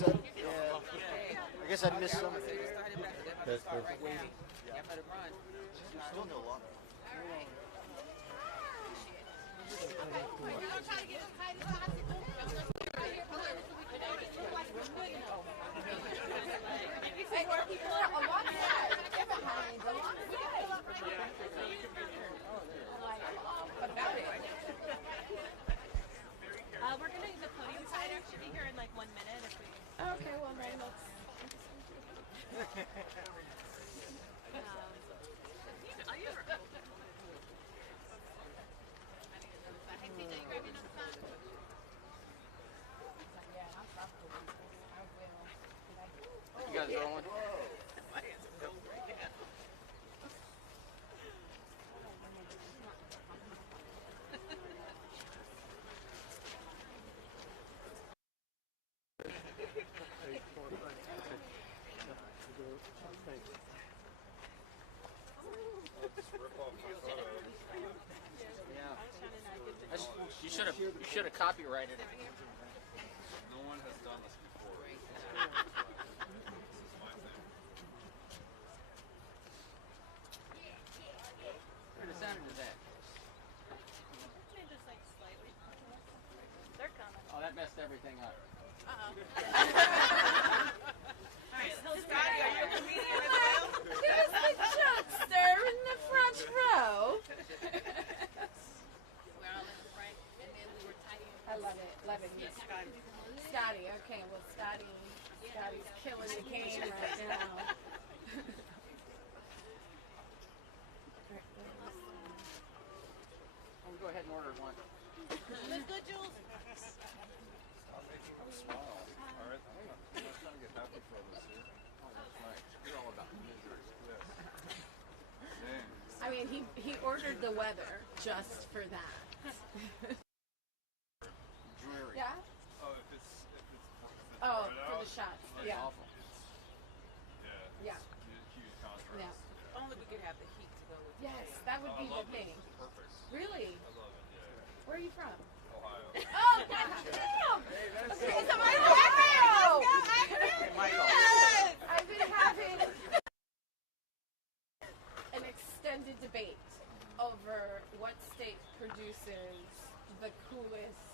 guess I guess I missed some of it. That's perfect. Still no longer. We're going to use the podium side actually here in like 1 minute. If we... Okay, well then let's... You guys rolling? You should have copyrighted it. No one has done this before. This is my thing. Where the sound is that? Just like slightly. They're coming. Oh, that messed everything up. Scotty, are you a comedian as well? There's the jokester in the front row. We're all in the front, and then we were tidying. I love it. Love it. Scotty. Okay, well Scotty's killing the game right now. We'll go ahead and order one. That's good, Jules. Stop making them smile. All right, I'm not trying to get happy for this here. Right. You're all about misery. Yes. Dang. I mean, he ordered the weather just for that. Dreary. Yeah? Oh, if it's Oh, right for out, the shots. like, Yeah. Awful. Yeah. Yeah. Huge contrast. Yeah. Only we could have the heat to go with it. Yes, that would Oh, be I the love thing. this. It's perfect. Really? I love it. Yeah. Where are you from? Ohio. Oh, damn! It's a Michael! I've been having an extended debate over what state produces the coolest,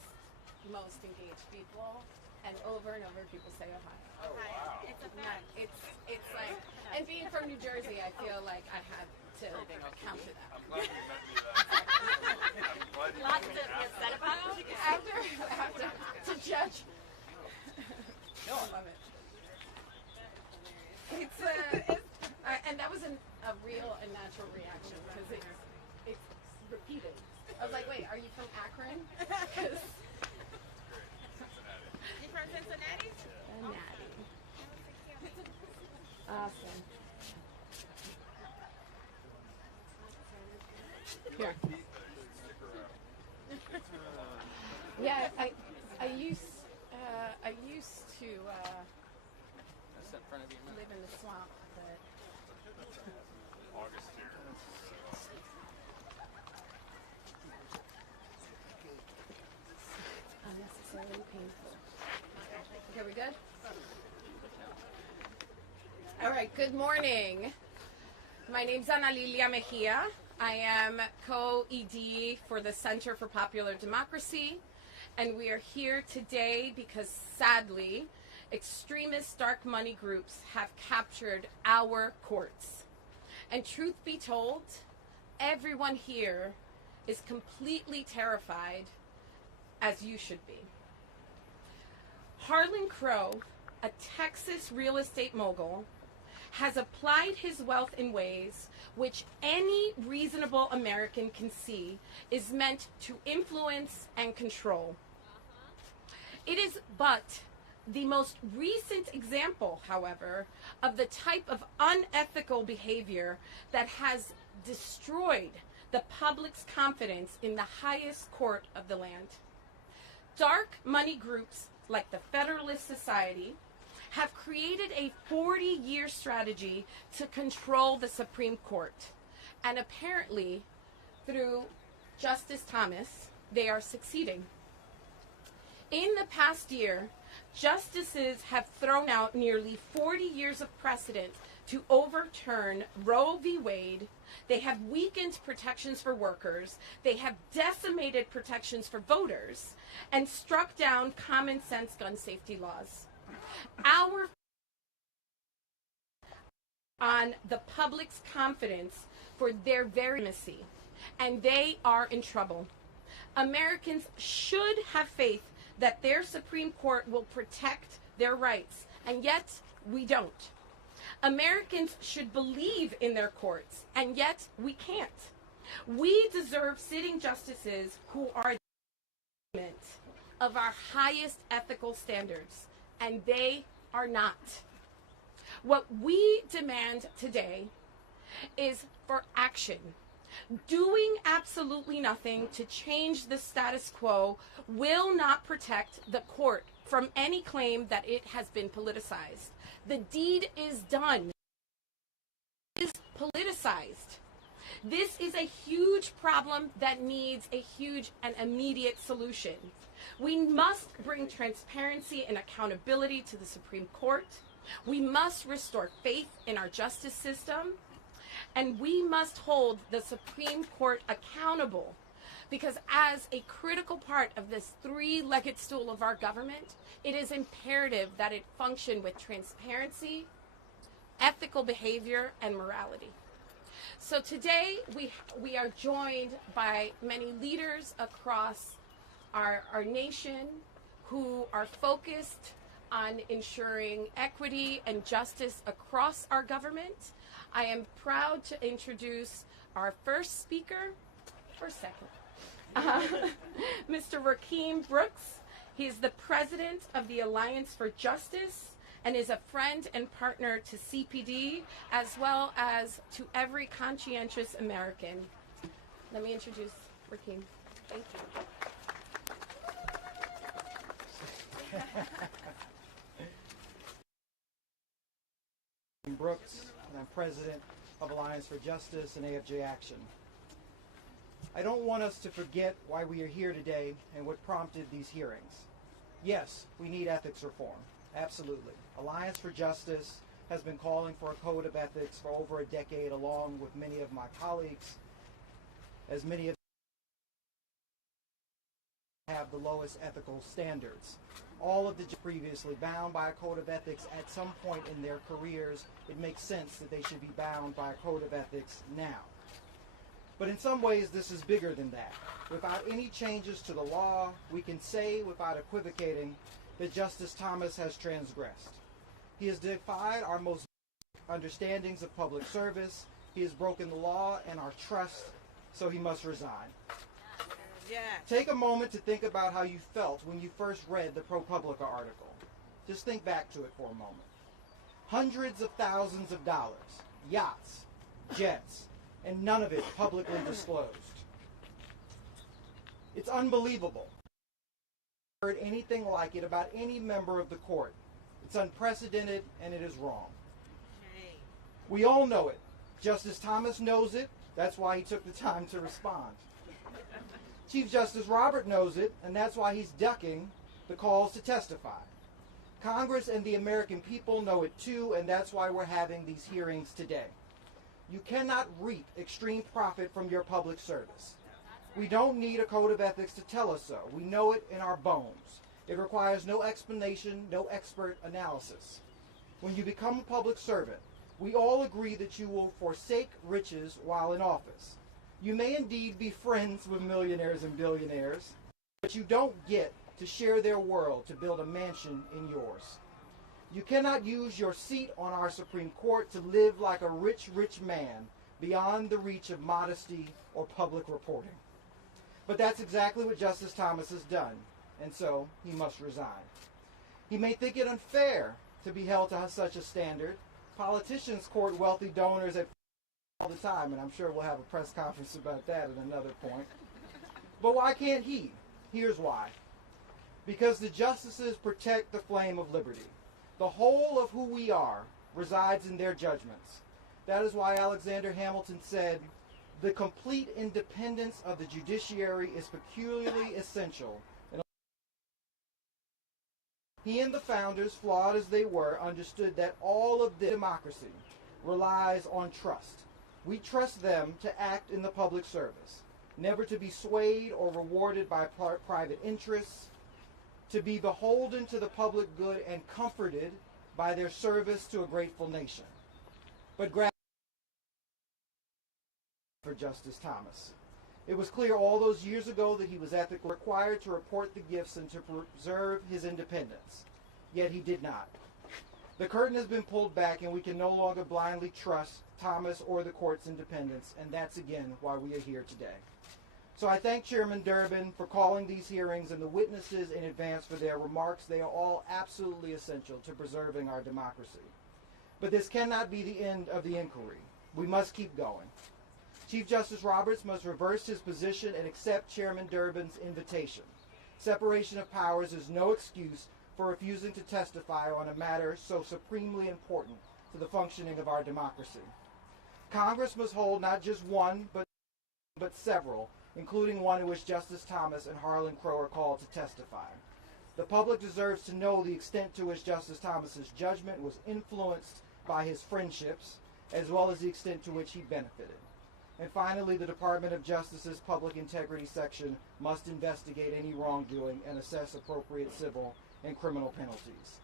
most engaged people, and over people say Ohio. Oh, wow. It's a fact. It's like, and being from New Jersey, I feel like I had to counter that. I'm glad you met me that. I'm glad you Lots met to me get after. said about it. After to judge. No, I love it. It's and that was a real and natural reaction because it's repeated. I was like, wait, are you from Akron? 'Cause You from Cincinnati? Cincinnati. Awesome. Here. Yeah, I used to That's in front of you. live in the swamp, but August here. unnecessarily painful. Okay, we good? All right, good morning. My name's Ana Lilia Mejia. I am co-ED for the Center for Popular Democracy, and we are here today because, sadly, extremist dark money groups have captured our courts. And truth be told, everyone here is completely terrified, as you should be. Harlan Crow, a Texas real estate mogul, has applied his wealth in ways which any reasonable American can see is meant to influence and control. It is but the most recent example, however, of the type of unethical behavior that has destroyed the public's confidence in the highest court of the land. Dark money groups like the Federalist Society have created a 40-year strategy to control the Supreme Court. And apparently, through Justice Thomas, they are succeeding. In the past year, Justices have thrown out nearly 40 years of precedent to overturn Roe v. Wade. They have weakened protections for workers. They have decimated protections for voters and struck down common sense gun safety laws. Our on the public's confidence for their very legitimacy, and they are in trouble. Americans should have faith that their Supreme Court will protect their rights, and yet we don't. Americans should believe in their courts, and yet we can't. We deserve sitting justices who are the embodiment of our highest ethical standards, and they are not. What we demand today is for action. Doing absolutely nothing to change the status quo will not protect the court from any claim that it has been politicized. The deed is done. It is politicized. This is a huge problem that needs a huge and immediate solution. We must bring transparency and accountability to the Supreme Court. We must restore faith in our justice system. And we must hold the Supreme Court accountable, because as a critical part of this three-legged stool of our government, it is imperative that it function with transparency, ethical behavior, and morality. So today we are joined by many leaders across our nation who are focused on ensuring equity and justice across our government. I am proud to introduce our first speaker, or second, Mr. Rakeem Brooks. He is the president of the Alliance for Justice and is a friend and partner to CPD, as well as to every conscientious American. Let me introduce Rakeem. Thank you. Brooks, and I'm president of Alliance for Justice and AFJ Action. I don't want us to forget why we are here today and what prompted these hearings. Yes, we need ethics reform, absolutely. Alliance for Justice has been calling for a code of ethics for over a decade, along with many of my colleagues, as many of them have the lowest ethical standards. All of the previously bound by a code of ethics at some point in their careers, it makes sense that they should be bound by a code of ethics now. But in some ways, this is bigger than that. Without any changes to the law, we can say without equivocating that Justice Thomas has transgressed. He has defied our most understandings of public service. He has broken the law and our trust, so he must resign. Yeah. Take a moment to think about how you felt when you first read the ProPublica article. Just think back to it for a moment. Hundreds of thousands of dollars, yachts, jets, and none of it publicly disclosed. It's unbelievable. I've heard anything like it about any member of the court. It's unprecedented and it is wrong. Hey. We all know it. Justice Thomas knows it. That's why he took the time to respond. Chief Justice Robert knows it, and that's why he's ducking the calls to testify. Congress and the American people know it too, and that's why we're having these hearings today. You cannot reap extreme profit from your public service. We don't need a code of ethics to tell us so. We know it in our bones. It requires no explanation, no expert analysis. When you become a public servant, we all agree that you will forsake riches while in office. You may indeed be friends with millionaires and billionaires, but you don't get to share their world to build a mansion in yours. You cannot use your seat on our Supreme Court to live like a rich, rich man beyond the reach of modesty or public reporting. But that's exactly what Justice Thomas has done, and so he must resign. He may think it unfair to be held to such a standard. Politicians court wealthy donors at all the time, and I'm sure we'll have a press conference about that at another point. But why can't he? Here's why. Because the justices protect the flame of liberty. The whole of who we are resides in their judgments. That is why Alexander Hamilton said, "The complete independence of the judiciary is peculiarly essential." He and the founders, flawed as they were, understood that all of democracy relies on trust. We trust them to act in the public service, never to be swayed or rewarded by private interests, to be beholden to the public good and comforted by their service to a grateful nation. But for Justice Thomas. It was clear all those years ago that he was ethically required to report the gifts and to preserve his independence. Yet he did not. The curtain has been pulled back and we can no longer blindly trust Thomas or the court's independence, and that's again why we are here today. So I thank Chairman Durbin for calling these hearings and the witnesses in advance for their remarks. They are all absolutely essential to preserving our democracy. But this cannot be the end of the inquiry. We must keep going. Chief Justice Roberts must reverse his position and accept Chairman Durbin's invitation. Separation of powers is no excuse for refusing to testify on a matter so supremely important to the functioning of our democracy. Congress must hold not just one, but several, including one in which Justice Thomas and Harlan Crow are called to testify. The public deserves to know the extent to which Justice Thomas's judgment was influenced by his friendships, as well as the extent to which he benefited. And finally, the Department of Justice's Public Integrity Section must investigate any wrongdoing and assess appropriate civil and criminal penalties.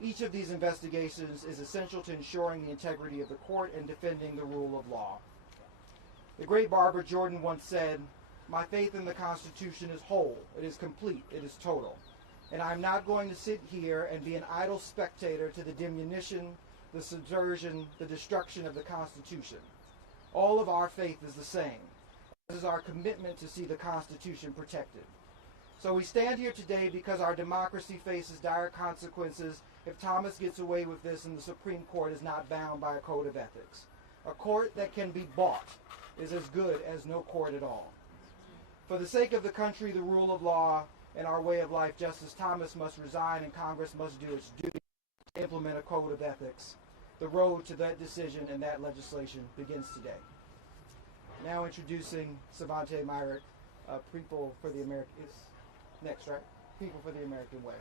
Each of these investigations is essential to ensuring the integrity of the court and defending the rule of law. The great Barbara Jordan once said, "My faith in the Constitution is whole, it is complete, it is total. And I'm not going to sit here and be an idle spectator to the diminution, the subversion, the destruction of the Constitution. All of our faith is the same. This is our commitment to see the Constitution protected. So we stand here today because our democracy faces dire consequences if Thomas gets away with this and the Supreme Court is not bound by a code of ethics. A court that can be bought is as good as no court at all. For the sake of the country, the rule of law, and our way of life, Justice Thomas must resign and Congress must do its duty to implement a code of ethics. The road to that decision and that legislation begins today." Now introducing Savante Myrick, People for the American. It's next, right? People for the American Way.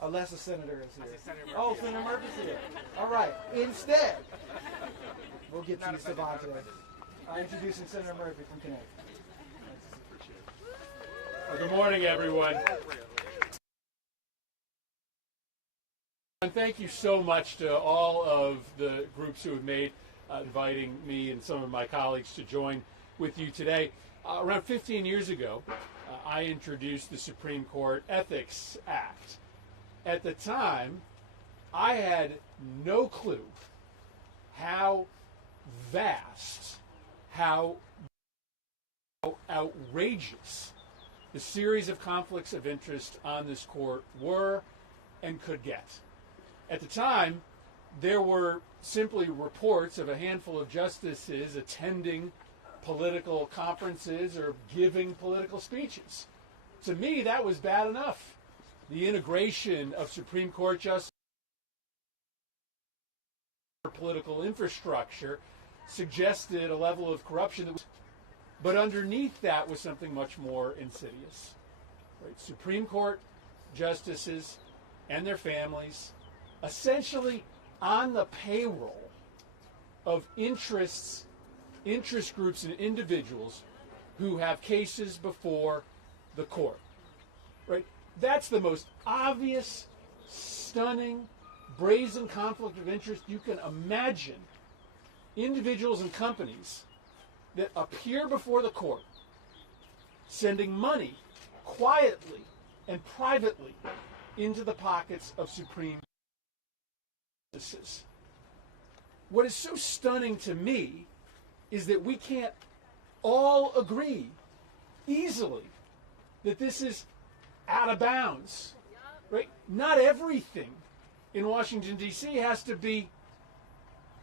Unless a senator is here. Senator Murphy's here. All right. Instead, we'll get to you, Savante. Introducing Senator Murphy from Connecticut. Good morning, everyone. And thank you so much to all of the groups who have made inviting me and some of my colleagues to join with you today. Around 15 years ago, I introduced the Supreme Court Ethics Act. At the time, I had no clue how vast, how outrageous the series of conflicts of interest on this court were and could get. At the time, there were simply reports of a handful of justices attending political conferences or giving political speeches. To me, that was bad enough. The integration of Supreme Court justices in political infrastructure suggested a level of corruption that was, but underneath that was something much more insidious. Right? Supreme Court justices and their families essentially on the payroll of interest groups and individuals who have cases before the court. Right? That's the most obvious, stunning, brazen conflict of interest you can imagine. Individuals and companies that appear before the court sending money quietly and privately into the pockets of Supreme justices. What is so stunning to me is that we can't all agree easily that this is out of bounds. Right? Not everything in Washington, D.C. has to be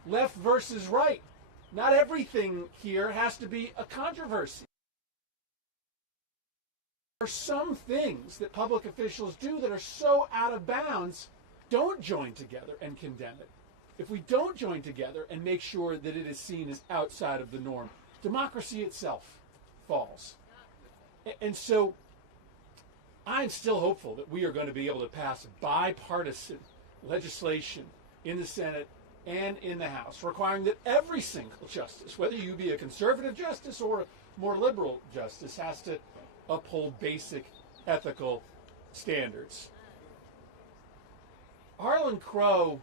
left versus right. Not everything here has to be a controversy. There are some things that public officials do that are so out of bounds. Don't join together and condemn it. If we don't join together and make sure that it is seen as outside of the norm, democracy itself falls. And so I'm still hopeful that we are going to be able to pass bipartisan legislation in the Senate and in the House requiring that every single justice, whether you be a conservative justice or a more liberal justice, has to uphold basic ethical standards. Harlan Crow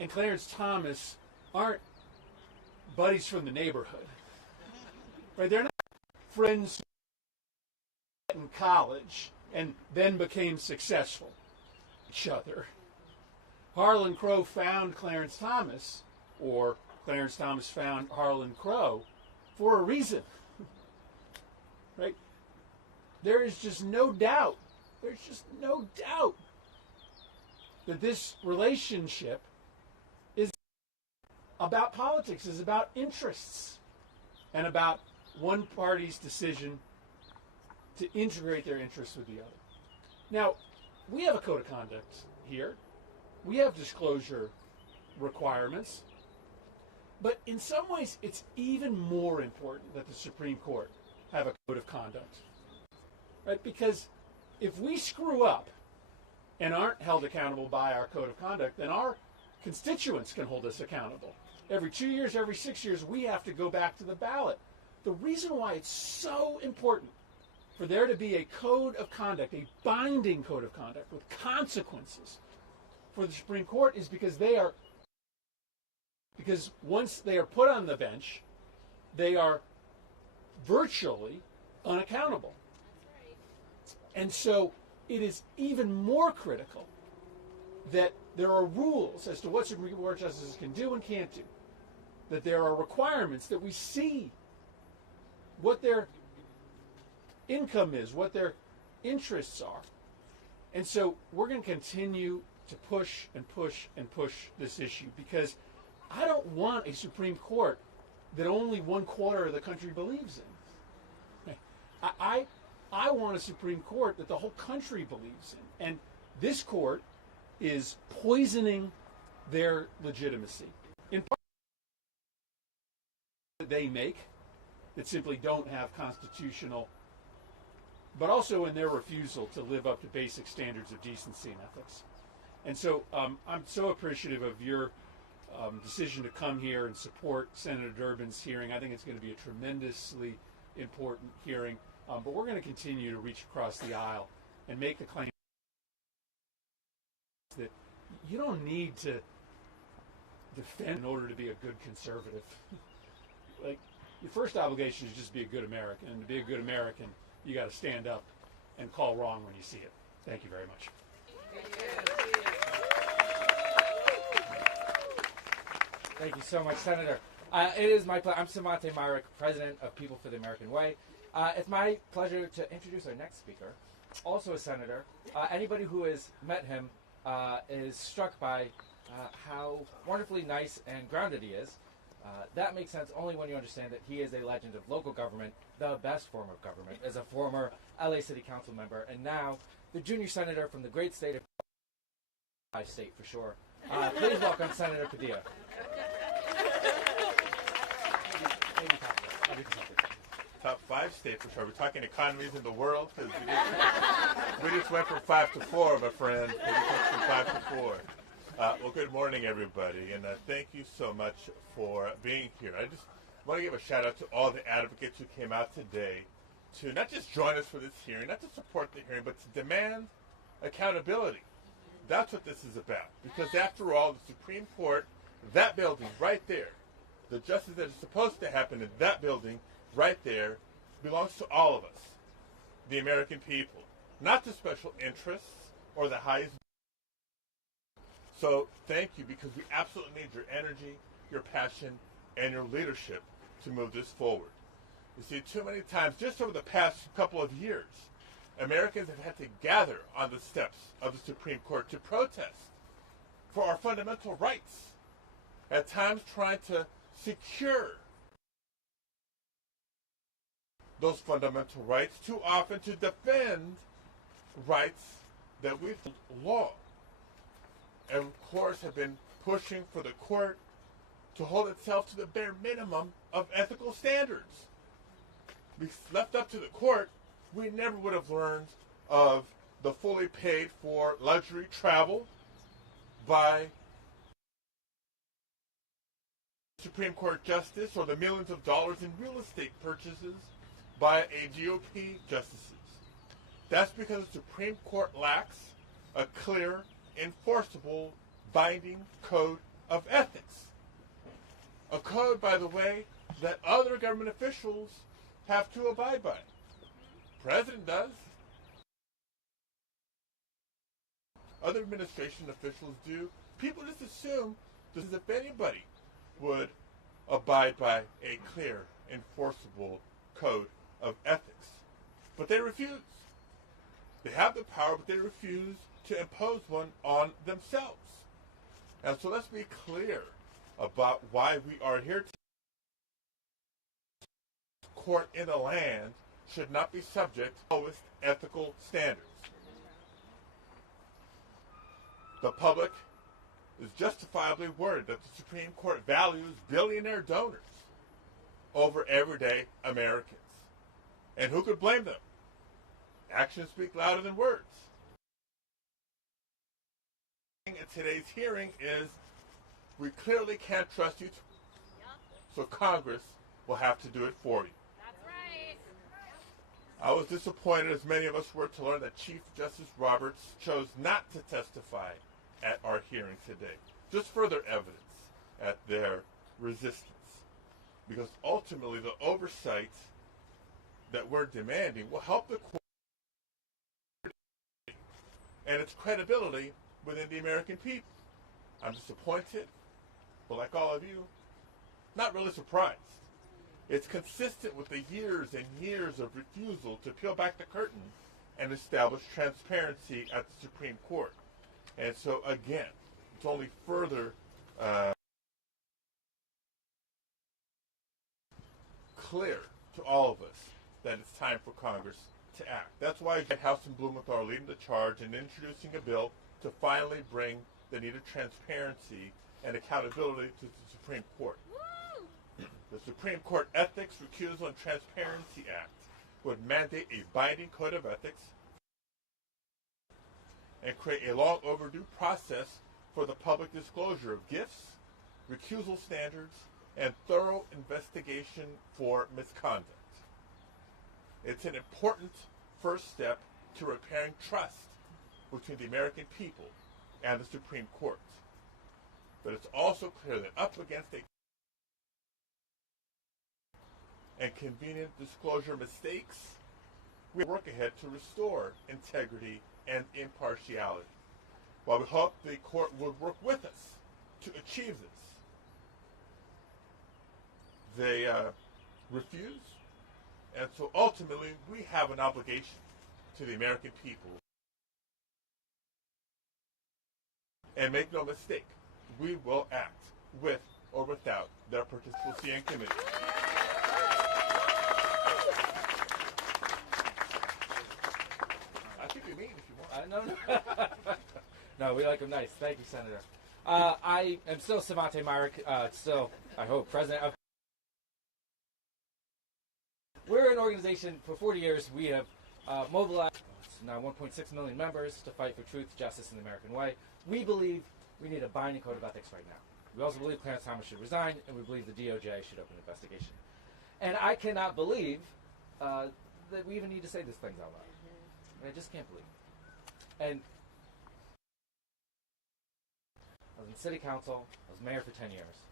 and Clarence Thomas aren't buddies from the neighborhood. Right? They're not friends who met in college and then became successful each other. Harlan Crow found Clarence Thomas, or Clarence Thomas found Harlan Crow, for a reason. Right? There is just no doubt, that this relationship is about politics, is about interests, and about one party's decision to integrate their interests with the other. Now, we have a code of conduct here. We have disclosure requirements. But in some ways, it's even more important that the Supreme Court have a code of conduct. Right? Because if we screw up and aren't held accountable by our code of conduct, then our constituents can hold us accountable. Every 2 years, every 6 years, we have to go back to the ballot. The reason why it's so important for there to be a code of conduct, a binding code of conduct with consequences for the Supreme Court is because once they are put on the bench, they are virtually unaccountable. And so it is even more critical that there are rules as to what Supreme Court justices can do and can't do. That there are requirements, that we see what their income is, what their interests are. And so we're going to continue to push and push and push this issue, because I don't want a Supreme Court that only 1/4 of the country believes in. I want a Supreme Court that the whole country believes in. And this court is poisoning their legitimacy. In part, that they make that simply don't have constitutional, but also in their refusal to live up to basic standards of decency and ethics. And so I'm so appreciative of your decision to come here and support Senator Durbin's hearing. I think it's going to be a tremendously important hearing. But we're going to continue to reach across the aisle and make the claim that you don't need to defend in order to be a good conservative. Like, your first obligation is just be a good American. And to be a good American, you got to stand up and call wrong when you see it. Thank you very much. Thank you so much, Senator. It is my pleasure. I'm Samante Myrick, President of People for the American Way. It's my pleasure to introduce our next speaker, also a senator. Anybody who has met him is struck by how wonderfully nice and grounded he is. That makes sense only when you understand that he is a legend of local government, the best form of government, as a former LA City Council member, and now the junior senator from the great state of state for sure. Please welcome Senator Padilla. Top 5 state for sure. We're talking economies in the world, because we just went from 5 to 4, my friend. We just went from 5 to 4. Well, good morning, everybody, and thank you so much for being here. I just want to give a shout out to all the advocates who came out today to not just join us for this hearing, not to support the hearing, but to demand accountability. That's what this is about. Because after all, the Supreme Court, that building right there, the justice that is supposed to happen in that building right there, belongs to all of us, the American people, not to special interests or the highest. So thank you, because we absolutely need your energy, your passion, and your leadership to move this forward. You see, too many times, just over the past couple of years, Americans have had to gather on the steps of the Supreme Court to protest for our fundamental rights, at times trying to secure those fundamental rights, too often to defend rights that we law. And of course have been pushing for the court to hold itself to the bare minimum of ethical standards. We left up to the court, we never would have learned of the fully paid for luxury travel by Supreme Court justice or the millions of dollars in real estate purchases by a GOP justices. That's because the Supreme Court lacks a clear, enforceable, binding code of ethics. A code, by the way, that other government officials have to abide by. President does. Other administration officials do. People just assume this is if anybody would abide by a clear, enforceable code of ethics. But they refuse. They have the power, but they refuse to impose one on themselves. And so let's be clear about why we are here today. Court in the land should not be subject to lowest ethical standards. The public is justifiably worried that the Supreme Court values billionaire donors over everyday Americans. And who could blame them? Actions speak louder than words. At today's hearing is we clearly can't trust you, so Congress will have to do it for you. That's right. I was disappointed, as many of us were, to learn that Chief Justice Roberts chose not to testify at our hearing today. Just further evidence at their resistance. Because ultimately the oversight that we're demanding will help the court and its credibility within the American people. I'm disappointed, but like all of you, not really surprised. It's consistent with the years and years of refusal to peel back the curtain and establish transparency at the Supreme Court. And so again, it's only further clear to all of us that it's time for Congress to act. That's why Whitehouse and Blumenthal are leading the charge in introducing a bill to finally bring the needed transparency and accountability to the Supreme Court. The Supreme Court Ethics, Recusal, and Transparency Act would mandate a binding code of ethics and create a long overdue process for the public disclosure of gifts, recusal standards, and thorough investigation for misconduct. It's an important first step to repairing trust between the American people and the Supreme Court. But it's also clear that up against a and convenient disclosure mistakes, we work ahead to restore integrity and impartiality. While we hope the court would work with us to achieve this, they refuse, and so ultimately we have an obligation to the American people. And make no mistake, we will act with or without their participation in committee. I think we mean if you want. No. No, we like him nice. Thank you, Senator. I am still Savante Myrick, still, I hope, president of. We're an organization, for 40 years, we have mobilized now 1.6 million members to fight for truth, justice, and the American way. We believe we need a binding code of ethics right now. We also believe Clarence Thomas should resign, and we believe the DOJ should open an investigation. And I cannot believe that we even need to say these things out loud. I just can't believe it. And I was in city council, I was mayor for 10 years.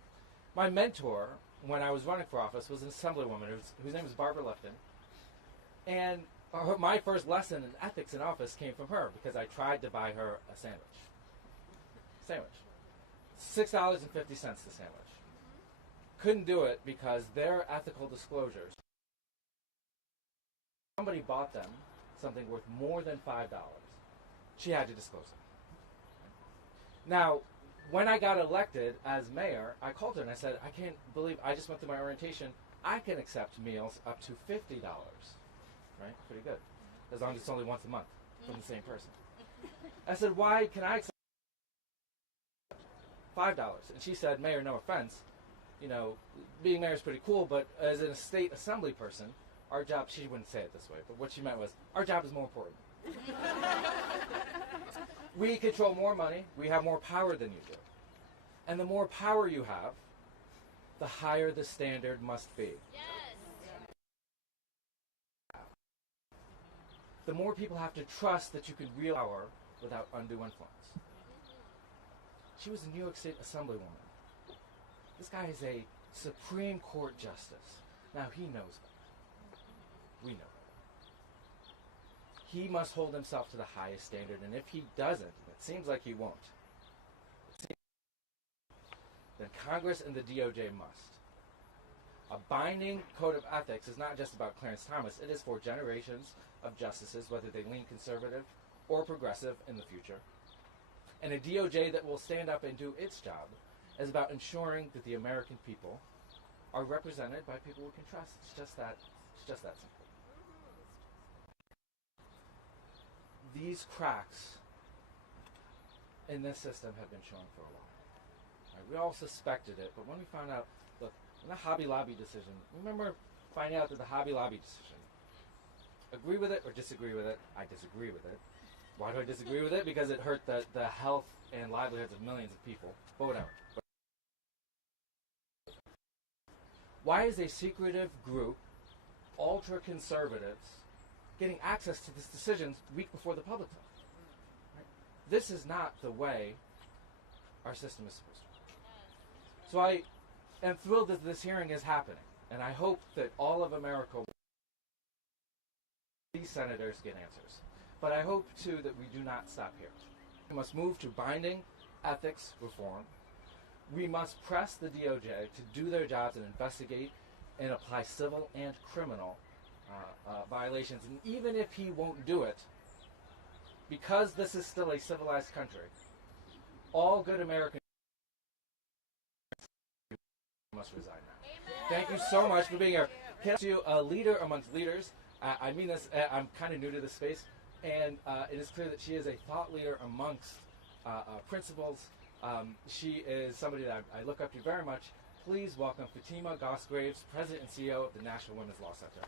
My mentor, when I was running for office, was an assemblywoman whose name was Barbara Lifton. And my first lesson in ethics in office came from her because I tried to buy her a sandwich. $6.50 the sandwich. Couldn't do it because their ethical disclosures, somebody bought them something worth more than $5. She had to disclose it. Now, when I got elected as mayor, I called her and I said, I can't believe I just went through my orientation. I can accept meals up to $50. Right? Pretty good. As long as it's only once a month from the same person. I said, why can I accept $5? And she said, Mayor, no offense, you know, being mayor is pretty cool, but as a state assembly person, our job, she wouldn't say it this way, but what she meant was, our job is more important. We control more money, we have more power than you do. And the more power you have, the higher the standard must be. The more people have to trust that you can wield power without undue influence. She was a New York State Assemblywoman. This guy is a Supreme Court justice. Now he knows better. We know better. He must hold himself to the highest standard, and if he doesn't, it seems like he won't, then Congress and the DOJ must. A binding code of ethics is not just about Clarence Thomas, it is for generations of justices, whether they lean conservative or progressive in the future. And a DOJ that will stand up and do its job is about ensuring that the American people are represented by people we can trust. It's just that simple. These cracks in this system have been shown for a while. Right, we all suspected it, but when we found out, look, in the Hobby Lobby decision, remember finding out that the Hobby Lobby decision, agree with it or disagree with it? I disagree with it. Why do I disagree with it? Because it hurt the health and livelihoods of millions of people. But whatever. Why is a secretive group, ultra-conservatives, getting access to these decisions week before the public does? Right? This is not the way our system is supposed to work. So I am thrilled that this hearing is happening, and I hope that all of America, these senators, get answers. But I hope, too, that we do not stop here. We must move to binding ethics reform. We must press the DOJ to do their jobs and investigate and apply civil and criminal violations. And even if he won't do it, because this is still a civilized country, all good Americans must resign now. Thank you so much for being here. Can you a leader amongst leaders? I mean this, I'm kind of new to this space, and it is clear that she is a thought leader amongst principals. She is somebody that I look up to very much. Please welcome Fatima Gosgraves, President and CEO of the National Women's Law Center.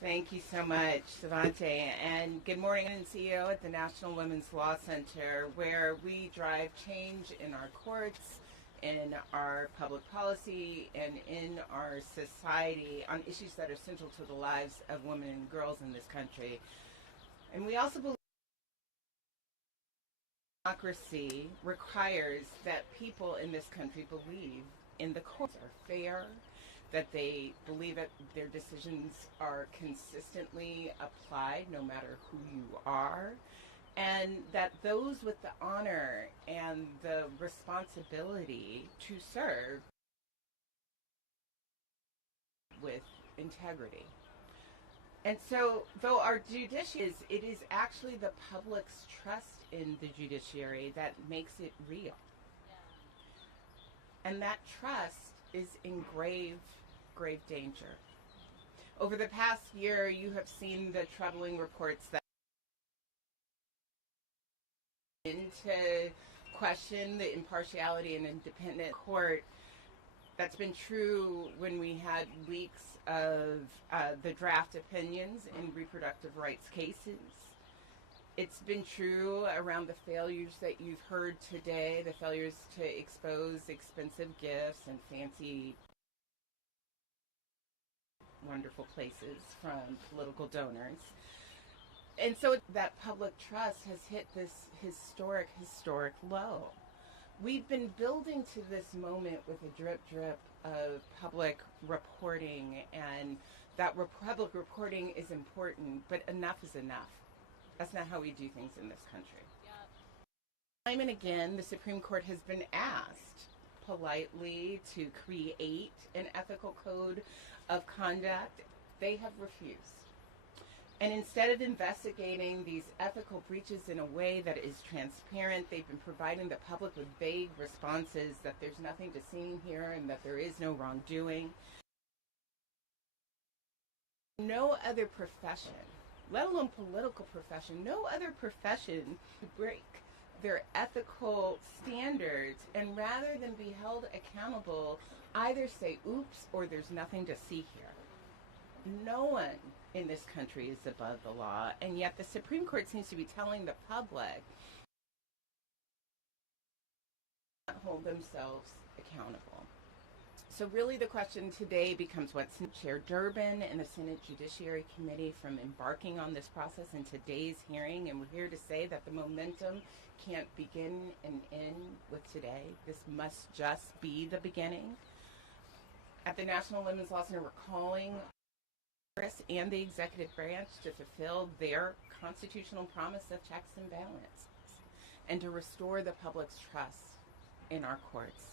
Thank you so much, Savante, and good morning. I'm CEO at the National Women's Law Center, where we drive change in our courts, in our public policy, and in our society on issues that are central to the lives of women and girls in this country. And we also believe democracy requires that people in this country believe in the courts are fair, that they believe that their decisions are consistently applied no matter who you are, and that those with the honor and the responsibility to serve with integrity. And so, though our judiciary it is actually the public's trust in the judiciary that makes it real. And that trust is in grave danger. Over the past year, you have seen the troubling reports that to question the impartiality and independent court. That's been true when we had leaks of the draft opinions in reproductive rights cases. It's been true around the failures that you've heard today, the failures to expose expensive gifts and fancy, wonderful places from political donors. And so that public trust has hit this historic low. We've been building to this moment with a drip of public reporting, and that public reporting is important, but enough is enough. That's not how we do things in this country. Time and again, the Supreme Court has been asked politely to create an ethical code of conduct. They have refused. And instead of investigating these ethical breaches in a way that is transparent, they've been providing the public with vague responses that there's nothing to see here and that there is no wrongdoing. No other profession, let alone political profession, no other profession break their ethical standards, and rather than be held accountable, either say oops or there's nothing to see here. No one in this country is above the law, and yet the Supreme Court seems to be telling the public not hold themselves accountable. So really the question today becomes what Chair Durbin and the Senate Judiciary Committee from embarking on this process in today's hearing, and we're here to say that the momentum can't begin and end with today. This must just be the beginning. At the National Women's Law Center, we're calling Congress and the executive branch to fulfill their constitutional promise of checks and balances and to restore the public's trust in our courts.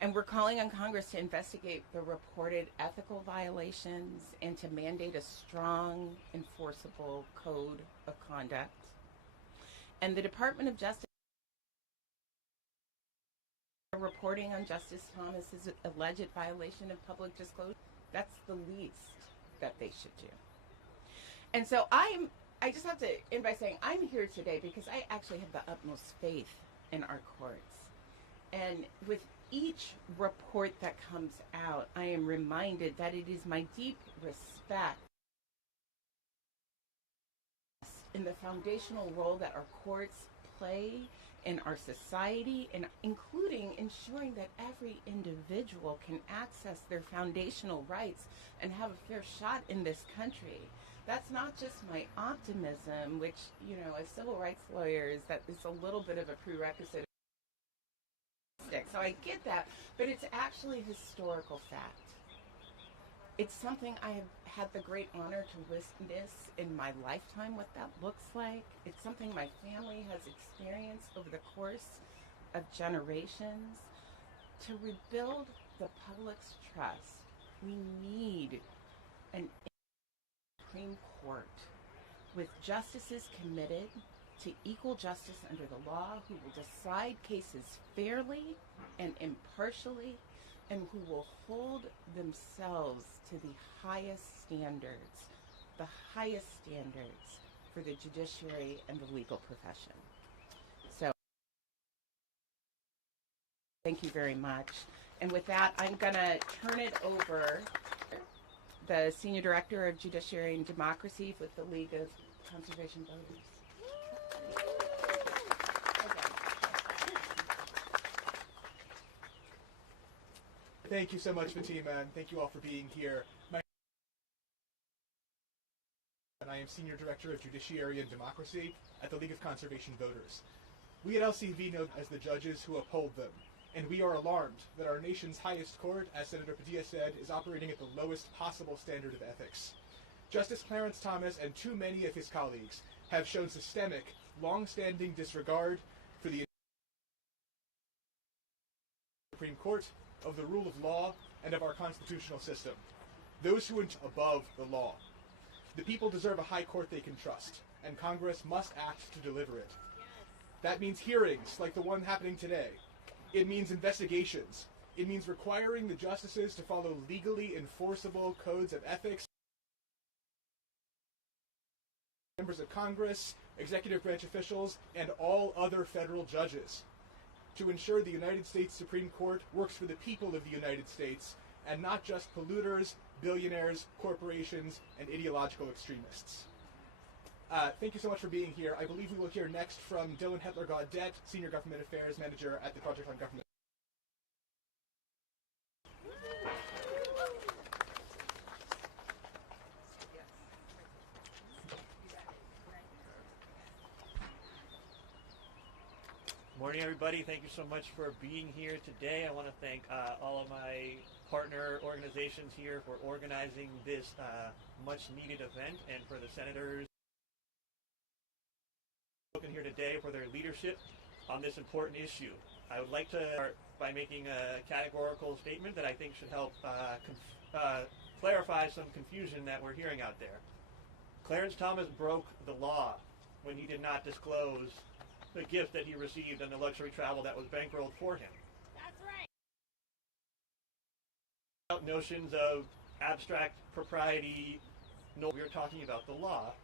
And we're calling on Congress to investigate the reported ethical violations and to mandate a strong, enforceable code of conduct. And the Department of Justice reporting on Justice Thomas's alleged violation of public disclosure. That's the least that they should do. And so I just have to end by saying I'm here today because I actually have the utmost faith in our courts. And with each report that comes out, I am reminded that it is my deep respect in the foundational role that our courts play in our society, and including ensuring that every individual can access their foundational rights and have a fair shot in this country. That's not just my optimism, which, you know, as civil rights lawyers, that is a little bit of a prerequisite. So I get that, but it's actually historical fact. It's something I have had the great honor to witness in my lifetime, what that looks like. It's something my family has experienced over the course of generations. To rebuild the public's trust, we need an Supreme Court with justices committed to equal justice under the law, who will decide cases fairly and impartially, and who will hold themselves to the highest standards for the judiciary and the legal profession. So, thank you very much. And with that, I'm going to turn it over to the Senior Director of Judiciary and Democracy with the League of Conservation Voters. Thank you so much, Fatima, and thank you all for being here. And I am Senior Director of Judiciary and Democracy at the League of Conservation Voters. We at LCV know as the judges who uphold them, and we are alarmed that our nation's highest court, as Senator Padilla said, is operating at the lowest possible standard of ethics. Justice Clarence Thomas and too many of his colleagues have shown systemic, long-standing disregard for the Supreme Court, of the rule of law, and of our constitutional system. Those who are above the law. The people deserve a high court they can trust, and Congress must act to deliver it. Yes. That means hearings like the one happening today. It means investigations. It means requiring the justices to follow legally enforceable codes of ethics. Members of Congress, executive branch officials, and all other federal judges, to ensure the United States Supreme Court works for the people of the United States and not just polluters, billionaires, corporations, and ideological extremists. Thank you so much for being here. I believe we will hear next from Dylan Hetler-Gaudet, Senior Government Affairs Manager at the Project on Government. Morning, everybody. Thank you so much for being here today. I want to thank all of my partner organizations here for organizing this much-needed event, and for the senators spoken here today for their leadership on this important issue. I would like to start by making a categorical statement that I think should help clarify some confusion that we're hearing out there. Clarence Thomas broke the law when he did not disclose the gift that he received and the luxury travel that was bankrolled for him. That's right. Notions of abstract propriety. No, we are talking about the law,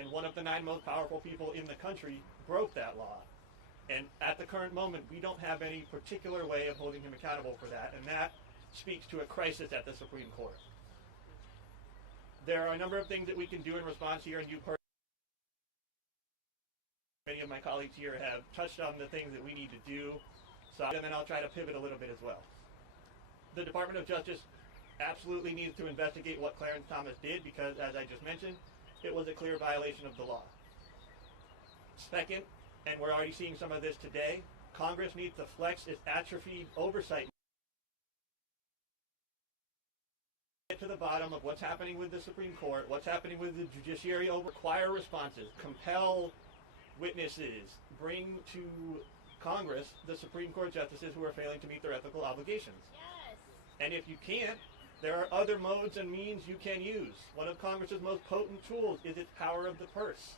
and one of the 9 most powerful people in the country broke that law. And at the current moment, we don't have any particular way of holding him accountable for that, and that speaks to a crisis at the Supreme Court. There are a number of things that we can do in response here, and you personally, many of my colleagues here have touched on the things that we need to do, and then I'll try to pivot a little bit as well. The Department of Justice absolutely needs to investigate what Clarence Thomas did because, as I just mentioned, it was a clear violation of the law. Second, and we're already seeing some of this today, Congress needs to flex its atrophied oversight. Get to the bottom of what's happening with the Supreme Court, what's happening with the judiciary, require responses, compel witnesses, bring to Congress the Supreme Court justices who are failing to meet their ethical obligations. Yes. And if you can't, there are other modes and means you can use. One of Congress's most potent tools is its power of the purse.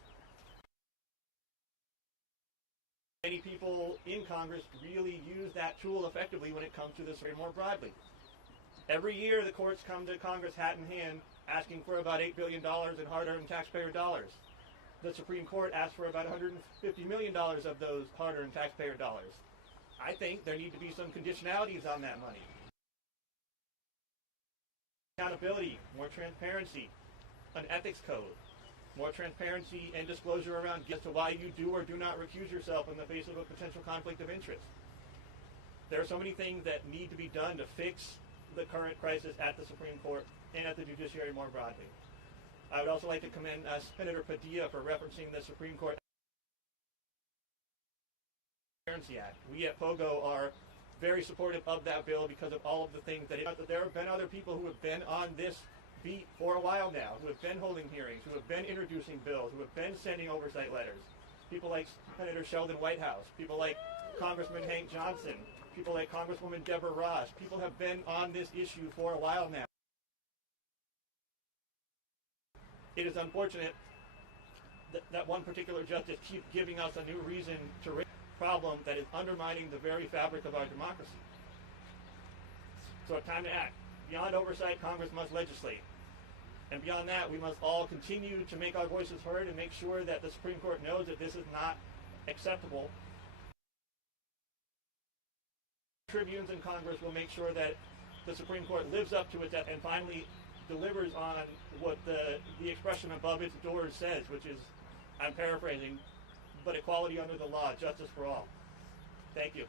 Many people in Congress really use that tool effectively when it comes to this more broadly. Every year the courts come to Congress hat in hand asking for about $8 billion in hard-earned taxpayer dollars. The Supreme Court asked for about $150 million of those hard-earned taxpayer dollars. I think there need to be some conditionalities on that money. Accountability, more transparency, an ethics code, more transparency and disclosure around as to why you do or do not recuse yourself in the face of a potential conflict of interest. There are so many things that need to be done to fix the current crisis at the Supreme Court and at the judiciary more broadly. I would also like to commend Senator Padilla for referencing the Supreme Court Transparency Act. We at POGO are very supportive of that bill because of all of the things that there have been other people who have been on this beat for a while now, who have been holding hearings, who have been introducing bills, who have been sending oversight letters. People like Senator Sheldon Whitehouse, people like Congressman Hank Johnson, people like Congresswoman Deborah Ross. People have been on this issue for a while now. It is unfortunate that one particular justice keeps giving us a new reason to raise a problem that is undermining the very fabric of our democracy. So it's time to act. Beyond oversight, Congress must legislate. And beyond that, we must all continue to make our voices heard and make sure that the Supreme Court knows that this is not acceptable. Tribunes in Congress will make sure that the Supreme Court lives up to it and finally delivers on what the expression above its doors says, which is, I'm paraphrasing, but equality under the law, justice for all. Thank you.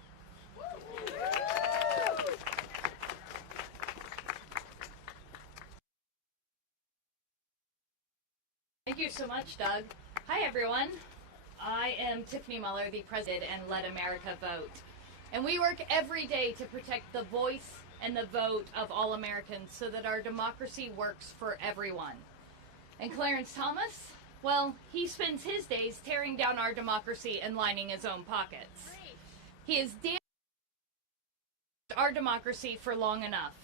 Thank you so much, Doug. Hi, everyone. I am Tiffany Muller, the president and Let America Vote. And we work every day to protect the voice and the vote of all Americans so that our democracy works for everyone. And Clarence Thomas, well, he spends his days tearing down our democracy and lining his own pockets. Great. He has damaged our democracy for long enough.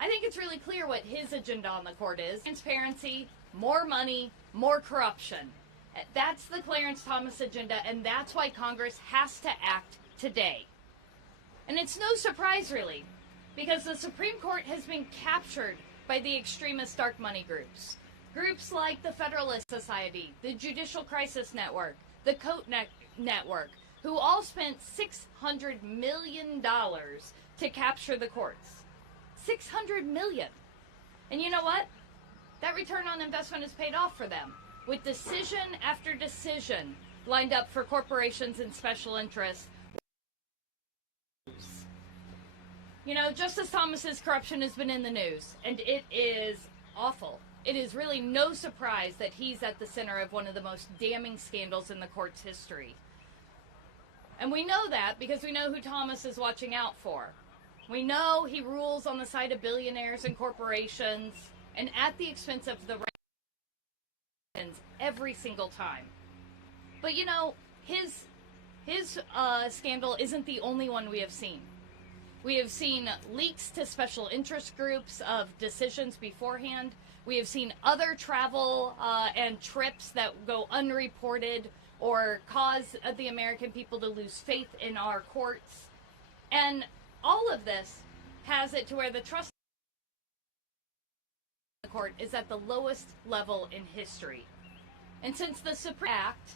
I think it's really clear what his agenda on the court is. Transparency, more money, more corruption. That's the Clarence Thomas agenda, and that's why Congress has to act today. And it's no surprise, really, because the Supreme Court has been captured by the extremist dark money groups. Groups like the Federalist Society, the Judicial Crisis Network, the Coat Network, who all spent $600 million to capture the courts. $600 million. And you know what? That return on investment is paid off for them, with decision after decision lined up for corporations and special interests. You know, Justice Thomas's corruption has been in the news, and it is awful. It is really no surprise that he's at the center of one of the most damning scandals in the court's history. And we know that because we know who Thomas is watching out for. We know he rules on the side of billionaires and corporations, and at the expense of the every single time. But you know, his scandal isn't the only one we have seen. We have seen leaks to special interest groups of decisions beforehand. We have seen other travel and trips that go unreported or cause the American people to lose faith in our courts. And all of this has it to where the trust in the court is at the lowest level in history. And since the Supreme Act,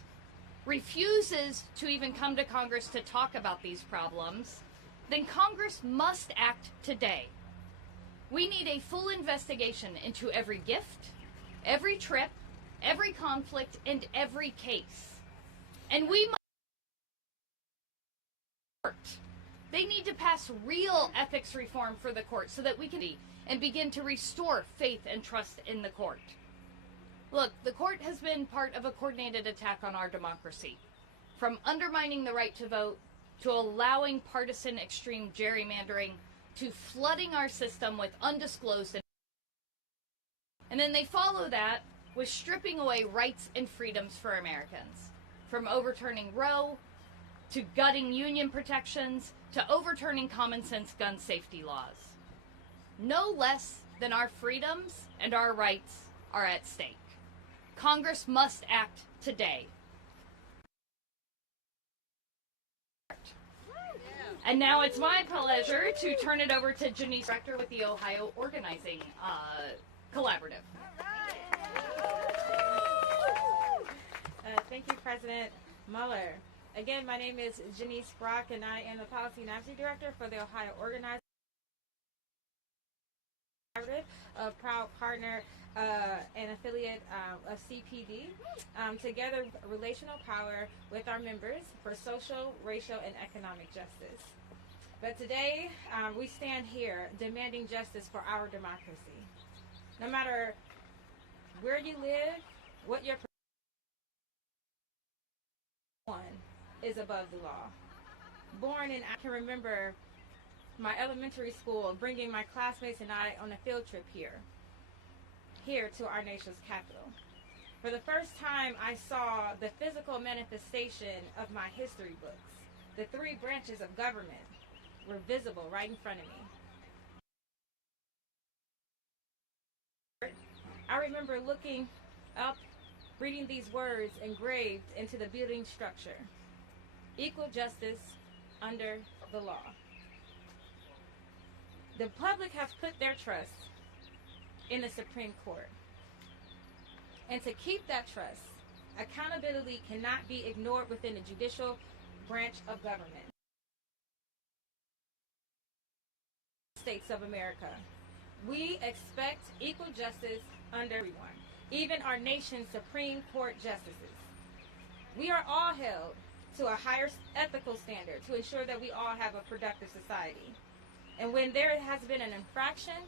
refuses to even come to Congress to talk about these problems, then Congress must act today. We need a full investigation into every gift, every trip, every conflict, and every case. And we must. They need to pass real ethics reform for the court so that we can and begin to restore faith and trust in the court. Look, the court has been part of a coordinated attack on our democracy, from undermining the right to vote, to allowing partisan extreme gerrymandering, to flooding our system with undisclosed. And then they follow that with stripping away rights and freedoms for Americans, from overturning Roe, to gutting union protections, to overturning common sense gun safety laws. No less than our freedoms and our rights are at stake. Congress must act today. And now it's my pleasure to turn it over to Janice Rector with the Ohio Organizing Collaborative. Thank you, President Mueller. Again, my name is Janice Brock, and I am the Policy and Advocacy Director for the Ohio Organizing Collaborative, a proud partner and affiliate of CPD. Together, relational power with our members for social, racial, and economic justice. But today, we stand here demanding justice for our democracy. No matter where you live, what your one is above the law. Born in, I can remember my elementary school bringing my classmates and I on a field trip here to our nation's capital. For the first time, I saw the physical manifestation of my history books. The three branches of government were visible right in front of me. I remember looking up, reading these words engraved into the building structure: equal justice under the law. The public has put their trust in the Supreme Court. And to keep that trust, accountability cannot be ignored within the judicial branch of government. States of America, we expect equal justice under everyone, even our nation's Supreme Court justices. We are all held to a higher ethical standard to ensure that we all have a productive society. And when there has been an infraction,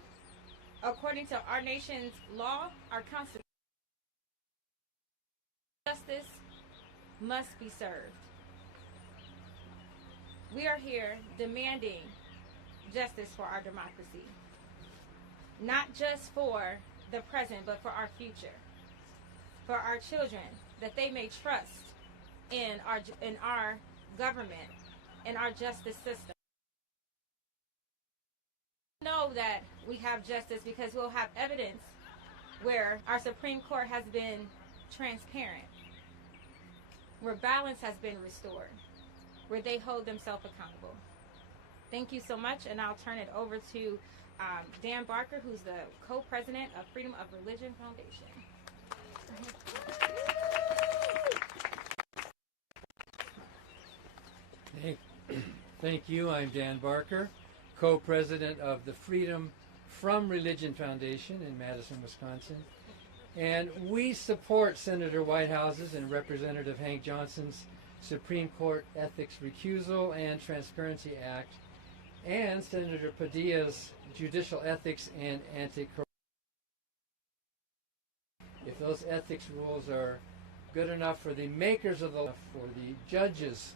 according to our nation's law, our Constitution, justice must be served. We are here demanding justice for our democracy, not just for the present, but for our future, for our children, that they may trust in our government, in our justice system. We know that we have justice because we'll have evidence where our Supreme Court has been transparent, where balance has been restored, where they hold themselves accountable. Thank you so much, and I'll turn it over to Dan Barker, who's the co-president of Freedom of Religion Foundation. Thank you. I'm Dan Barker, co-president of the Freedom from Religion Foundation in Madison, Wisconsin. And we support Senator Whitehouse's and Representative Hank Johnson's Supreme Court Ethics Recusal and Transparency Act, and Senator Padilla's Judicial Ethics and Anti-Corruption. If those ethics rules are good enough for the makers of the law, for the judges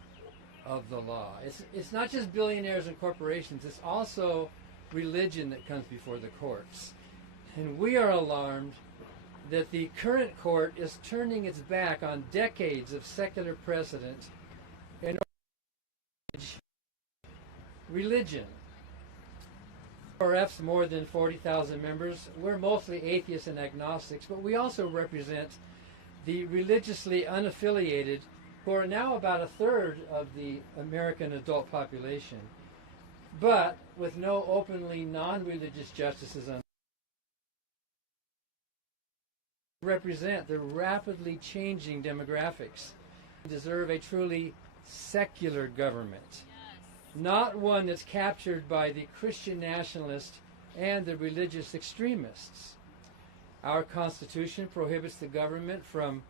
of the law, it's not just billionaires and corporations, it's also religion that comes before the courts. And we are alarmed that the current court is turning its back on decades of secular precedent in order to manage religion. RF's more than 40,000 members. We're mostly atheists and agnostics, but we also represent the religiously unaffiliated, who are now about a third of the American adult population, but with no openly non-religious justices on represent the rapidly changing demographics. deserve a truly secular government, not one that's captured by the Christian nationalists and the religious extremists. Our Constitution prohibits the government from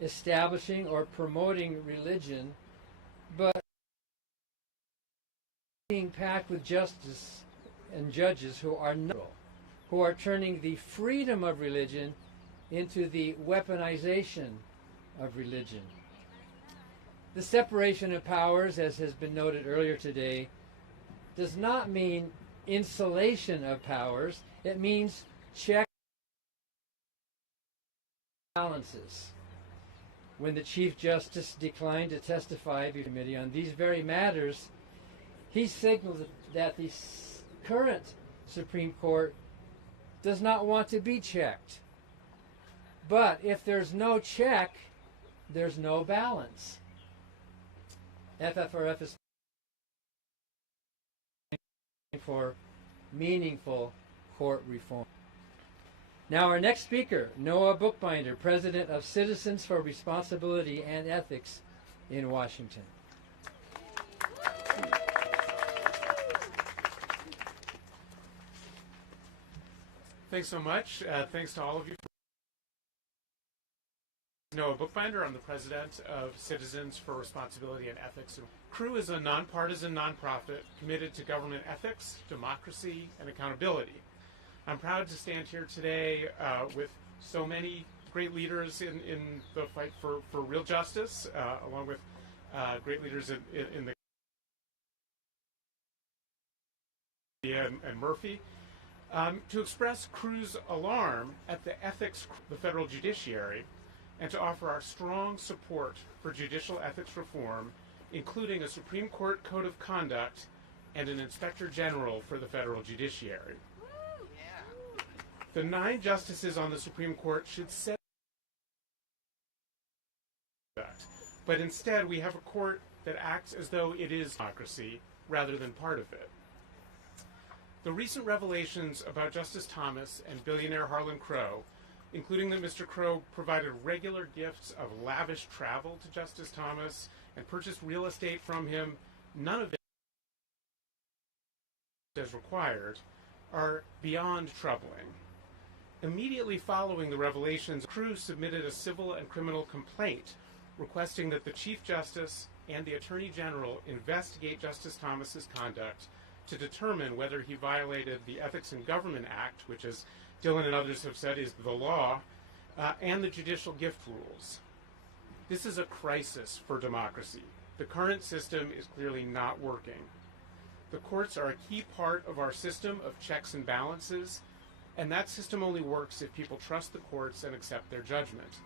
establishing or promoting religion, but being packed with justice and judges who are neutral, who are turning the freedom of religion into the weaponization of religion. The separation of powers, as has been noted earlier today, does not mean insulation of powers. It means check balances. When the Chief Justice declined to testify before the committee on these very matters, he signaled that the current Supreme Court does not want to be checked. But if there's no check, there's no balance. FFRF is for meaningful court reform. Now our next speaker, Noah Bookbinder, President of Citizens for Responsibility and Ethics in Washington. Thanks so much. Thanks to all of you. Noah Bookbinder. I'm the president of Citizens for Responsibility and Ethics. CREW is a nonpartisan nonprofit committed to government ethics, democracy, and accountability. I'm proud to stand here today with so many great leaders in the fight for real justice, along with great leaders in the and Murphy, to express CREW's alarm at the ethics of the federal judiciary and to offer our strong support for judicial ethics reform, including a Supreme Court Code of Conduct and an Inspector General for the federal judiciary. The 9 justices on the Supreme Court should set conduct, but instead we have a court that acts as though it is democracy rather than part of it. The recent revelations about Justice Thomas and billionaire Harlan Crow, including that Mr. Crow provided regular gifts of lavish travel to Justice Thomas and purchased real estate from him, none of it as required, are beyond troubling. Immediately following the revelations, CREW submitted a civil and criminal complaint requesting that the Chief Justice and the Attorney General investigate Justice Thomas's conduct to determine whether he violated the Ethics in Government Act, which, as Dylan and others have said, is the law, and the judicial gift rules. This is a crisis for democracy. The current system is clearly not working. The courts are a key part of our system of checks and balances, and that system only works if people trust the courts and accept their judgment.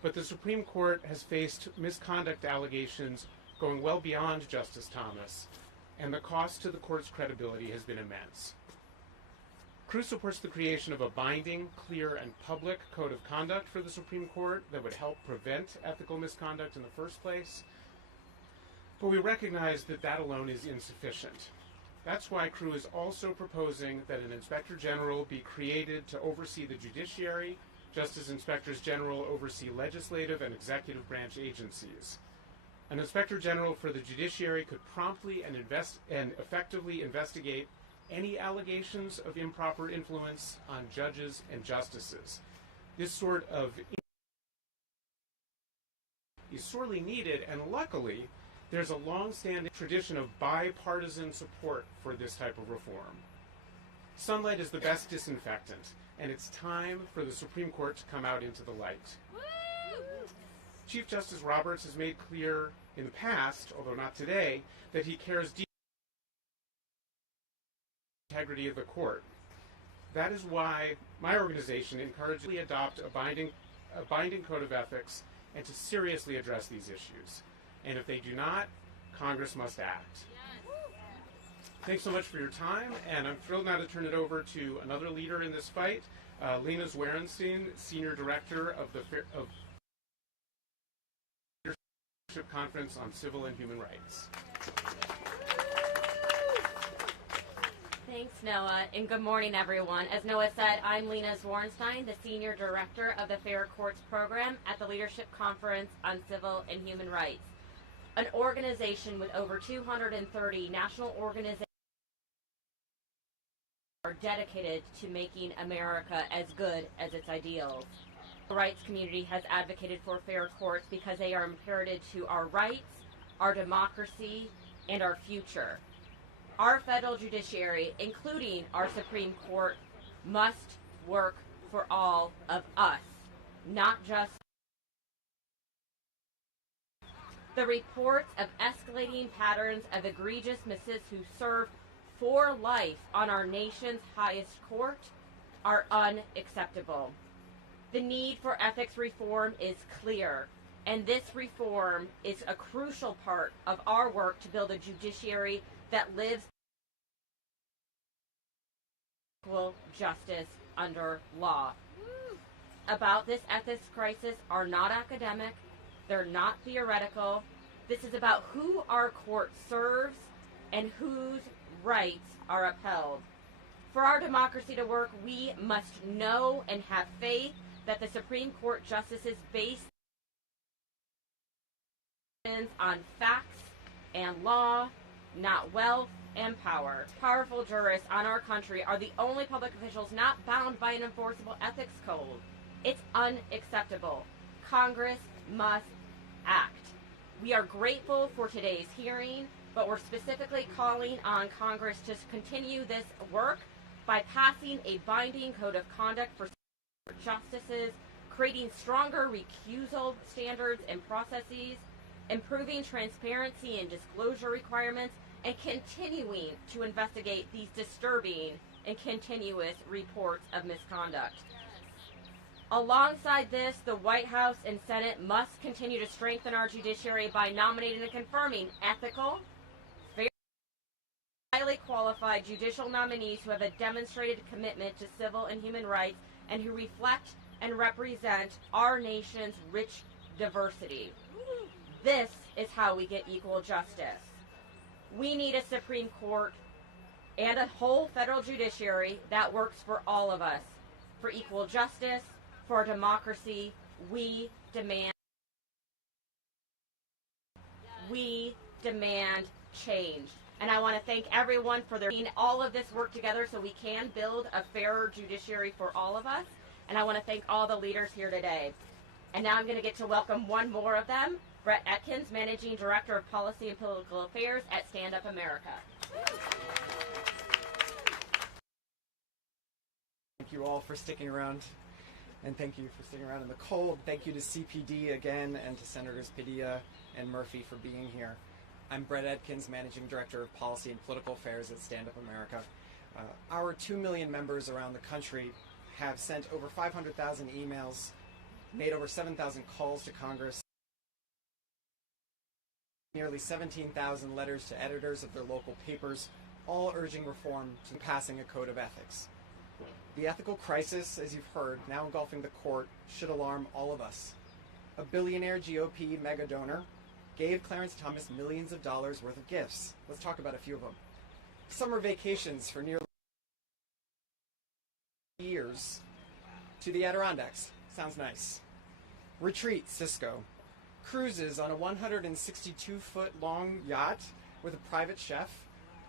But the Supreme Court has faced misconduct allegations going well beyond Justice Thomas, and the cost to the court's credibility has been immense. CREW supports the creation of a binding, clear, and public code of conduct for the Supreme Court that would help prevent ethical misconduct in the first place, but we recognize that that alone is insufficient. That's why CREW is also proposing that an Inspector General be created to oversee the judiciary, just as Inspectors General oversee legislative and executive branch agencies. An Inspector General for the judiciary could promptly and effectively investigate any allegations of improper influence on judges and justices. This sort of is sorely needed, and luckily, there's a long-standing tradition of bipartisan support for this type of reform. Sunlight is the best disinfectant, and it's time for the Supreme Court to come out into the light. Chief Justice Roberts has made clear in the past, although not today, that he cares deeply about the integrity of the court. That is why my organization encourages to adopt a binding code of ethics and to seriously address these issues. And if they do not, Congress must act. Thanks so much for your time, and I'm thrilled now to turn it over to another leader in this fight, Lena Zwerenstein, Senior Director of the Leadership Conference on Civil and Human Rights. Thanks, Noah, and good morning, everyone. As Noah said, I'm Lena Zwarnstein, the Senior Director of the Fair Courts Program at the Leadership Conference on Civil and Human Rights, an organization with over 230 national organizations are dedicated to making America as good as its ideals. The rights community has advocated for fair courts because they are imperative to our rights, our democracy, and our future. Our federal judiciary, including our Supreme Court, must work for all of us, not just the reports of escalating patterns of egregious misses who serve for life on our nation's highest court are unacceptable. The need for ethics reform is clear, and this reform is a crucial part of our work to build a judiciary that lives equal justice under law. About this ethics crisis are not academic, they're not theoretical. This is about who our court serves and whose rights are upheld. For our democracy to work, we must know and have faith that the Supreme Court justices base on facts and law, not wealth and power. Powerful jurists on our country are the only public officials not bound by an enforceable ethics code. It's unacceptable. Congress must act. We are grateful for today's hearing, but we're specifically calling on Congress to continue this work by passing a binding code of conduct for justices, creating stronger recusal standards and processes, improving transparency and disclosure requirements, and continuing to investigate these disturbing and continuous reports of misconduct. Alongside this, the White House and Senate must continue to strengthen our judiciary by nominating and confirming ethical, fair, highly qualified judicial nominees who have a demonstrated commitment to civil and human rights and who reflect and represent our nation's rich diversity. This is how we get equal justice. We need a Supreme Court and a whole federal judiciary that works for all of us. For equal justice, for our democracy, we demand change. And I want to thank everyone for their all of this work together so we can build a fairer judiciary for all of us. And I want to thank all the leaders here today. And now I'm going to get to welcome one more of them, Brett Atkins, Managing Director of Policy and Political Affairs at Stand Up America. Thank you all for sticking around, and thank you for sticking around in the cold. Thank you to CPD again, and to Senators Padilla and Murphy for being here. I'm Brett Atkins, Managing Director of Policy and Political Affairs at Stand Up America. Our 2 million members around the country have sent over 500,000 emails, made over 7,000 calls to Congress, nearly 17,000 letters to editors of their local papers, all urging reform to passing a code of ethics. The ethical crisis, as you've heard, now engulfing the court, should alarm all of us. A billionaire GOP mega donor gave Clarence Thomas millions of dollars worth of gifts. Let's talk about a few of them. Summer vacations for nearly years to the Adirondacks. Sounds nice. Retreat, Cisco. Cruises on a 162-foot long yacht with a private chef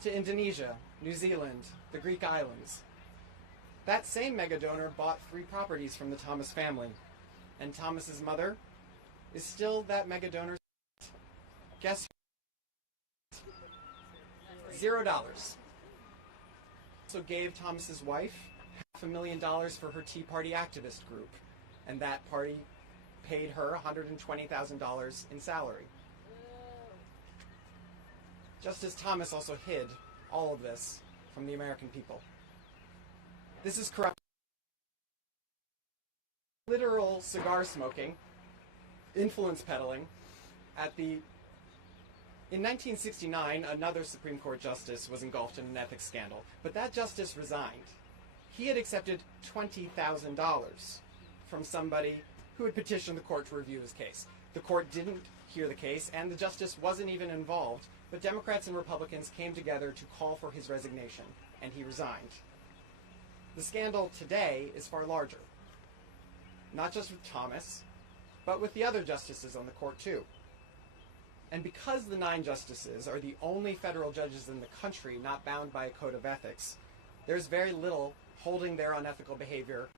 to Indonesia, New Zealand, the Greek islands. That same mega donor bought 3 properties from the Thomas family, and Thomas's mother is still that mega donor's. Guess $0. Also gave Thomas's wife $500,000 for her Tea Party activist group, and that party paid her $120,000 in salary. Justice Thomas also hid all of this from the American people. This is corrupt. Literal cigar smoking, influence peddling. In 1969, another Supreme Court justice was engulfed in an ethics scandal, but that justice resigned. He had accepted $20,000 from somebody who had petitioned the court to review his case. The court didn't hear the case, and the justice wasn't even involved, but Democrats and Republicans came together to call for his resignation. and he resigned. The scandal today is far larger, not just with Thomas, but with the other justices on the court too. And because the 9 justices are the only federal judges in the country not bound by a code of ethics, there's very little holding their unethical behavior.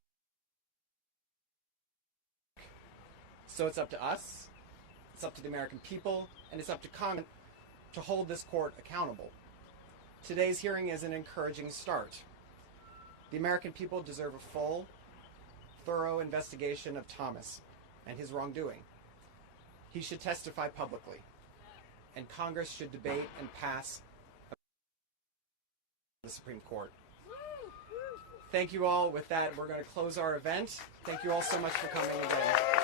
So it's up to us, it's up to the American people, and it's up to Congress to hold this court accountable. Today's hearing is an encouraging start. The American people deserve a full, thorough investigation of Thomas and his wrongdoing. He should testify publicly, and Congress should debate and pass the Supreme Court. Thank you all. With that, we're going to close our event. Thank you all so much for coming again.